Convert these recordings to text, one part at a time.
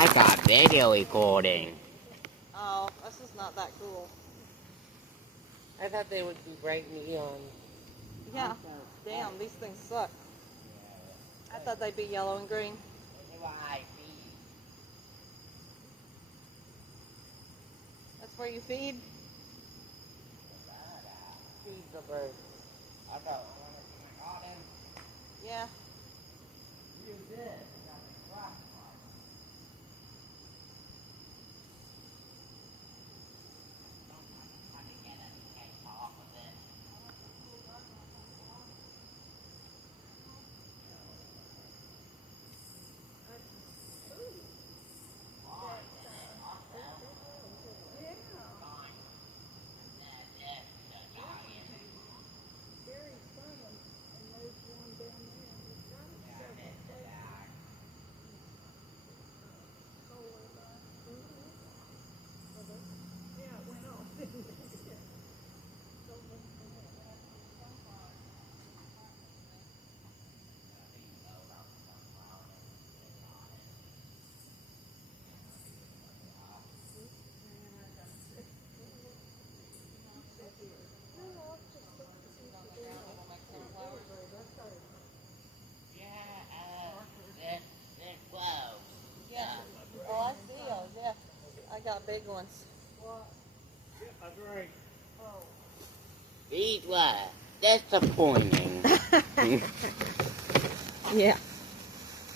I got video recording. Oh, this is not that cool. I thought they would be bright neon. Yeah. Damn, these things suck. I thought they'd be yellow and green. That's where you feed? Feed the birds. Yeah. Oh, I see those, yeah. I got big ones. That's right. These were disappointing. Yeah.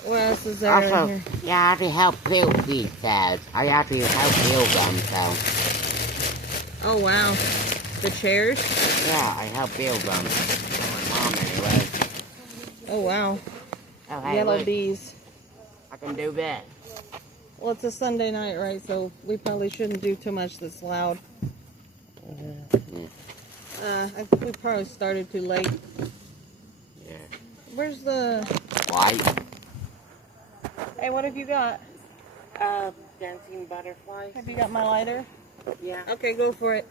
What else is there in Also, here? yeah, I actually help build these chairs. I actually help build them, so. Oh, wow. The chairs? Yeah, I help build them. My mom, anyway. Oh, wow. Oh, hey, Yellow look, bees. I can do that. Well, it's a Sunday night, right? So we probably shouldn't do too much that's loud. I think we probably started too late. Yeah. Where's the... White. Hey, what have you got? Dancing butterflies. Have you got my lighter? Yeah. Okay, go for it.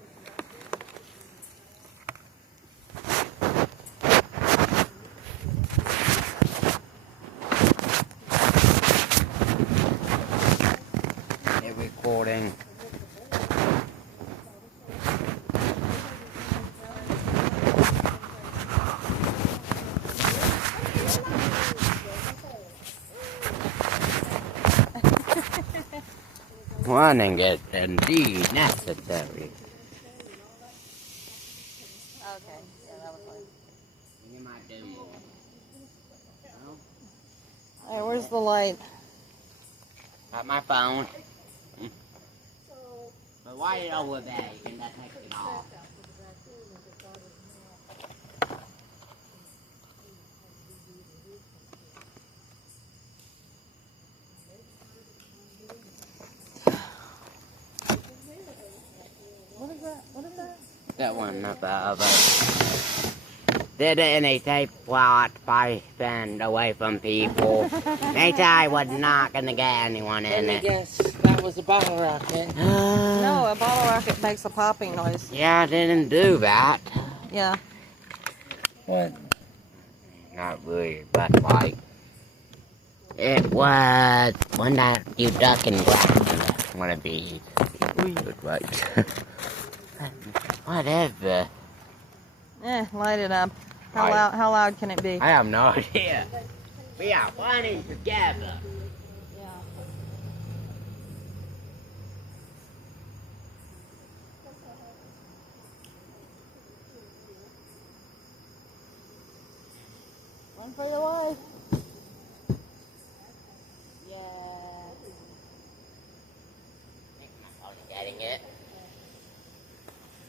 They're recording. Warning is indeed necessary. Okay, yeah, that was fine. You might do more. No? Hey, where's the light? Got my phone. But why it over there? You can just take it off. What is that? What is that? That one up over. Did any tape plot by stand away from people? They said I was not gonna get anyone Let in me it. guess. That was a bottle rocket. No, a bottle rocket makes a popping noise. Yeah, I didn't do that. Yeah. What? Not really, but like it was one that you duck and grab. One of these. Good right. Whatever. Light it up. How Light. loud? How loud can it be? I have no idea. We are running together. Yeah. Run for your life. Yeah. I'm probably getting it.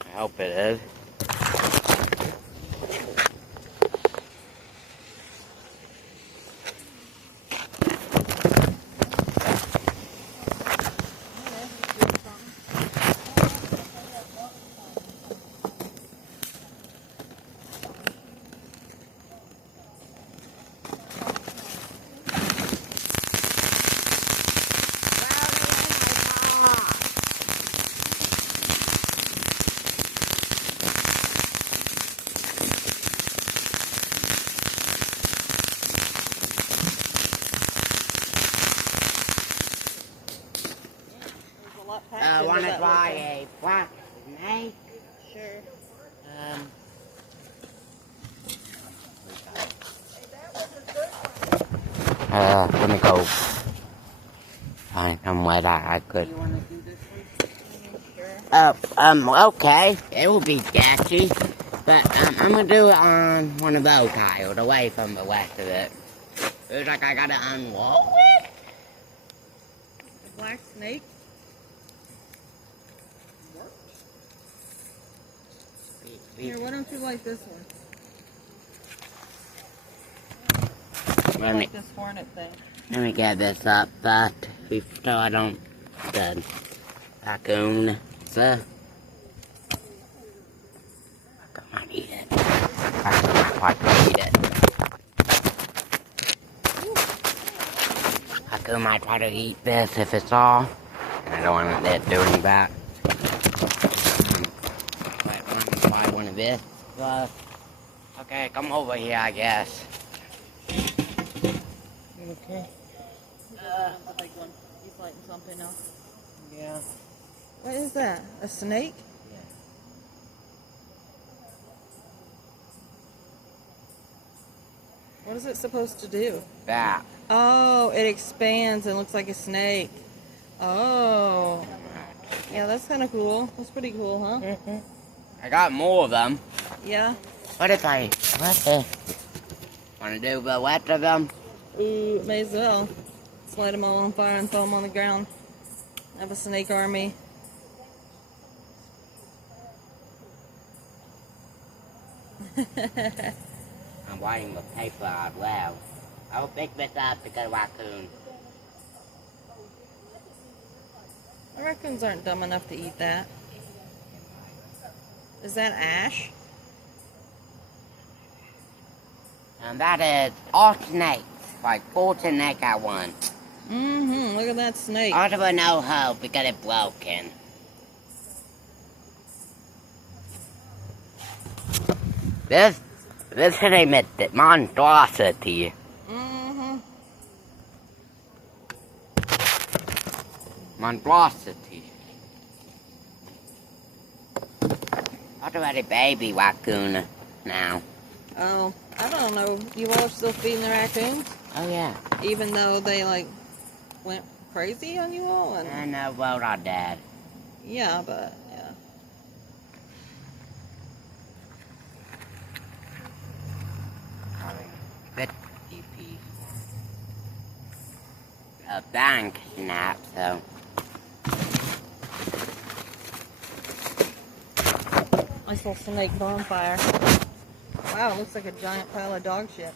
I hope it is. want to that try looking. a black snake? Sure. Let me go find somewhere that I could. You want to do this one? Sure. Okay. It will be sketchy, but I'm gonna do it on one of those tiles, away from the rest of it. Looks like I gotta unroll it. A black snake. Here, why don't you like this one? I Let me, like this hornet thing. let me get this up first before I don't the raccoon. Sir. I might eat it. I might eat it. Raccoon might try to eat this if it's all. And I don't want it to do any back. Might want to try one of this first. Okay, come over here, I guess. Okay. The big one. He's lighting something else. Yeah. What is that? A snake? Yeah. What is it supposed to do? That. Oh, it expands and looks like a snake. Oh. Yeah, that's kind of cool. That's pretty cool, huh? Mm-hmm. I got more of them. Yeah. What if I want to do the rest of them? Ooh, may as well. Just light them all on fire and throw them on the ground. Have a snake army. I'm writing the paper out loud. I'll pick this up to get a raccoon. The raccoons aren't dumb enough to eat that. Is that ash? And that is all snakes. Like 4 snakes at once. Mm-hmm. Look at that snake. Out of a no hole because it's broken. This is a monstrosity. Mm-hmm. Monstrosity. What about a baby raccoon now? Oh, I don't know. You all are still feeding the raccoons? Oh yeah. Even though they, like, went crazy on you all? And I know about our dad. yeah, but, yeah. Good DP. A bank snap, so. Nice little snake bonfire. Wow, it looks like a giant pile of dog shit.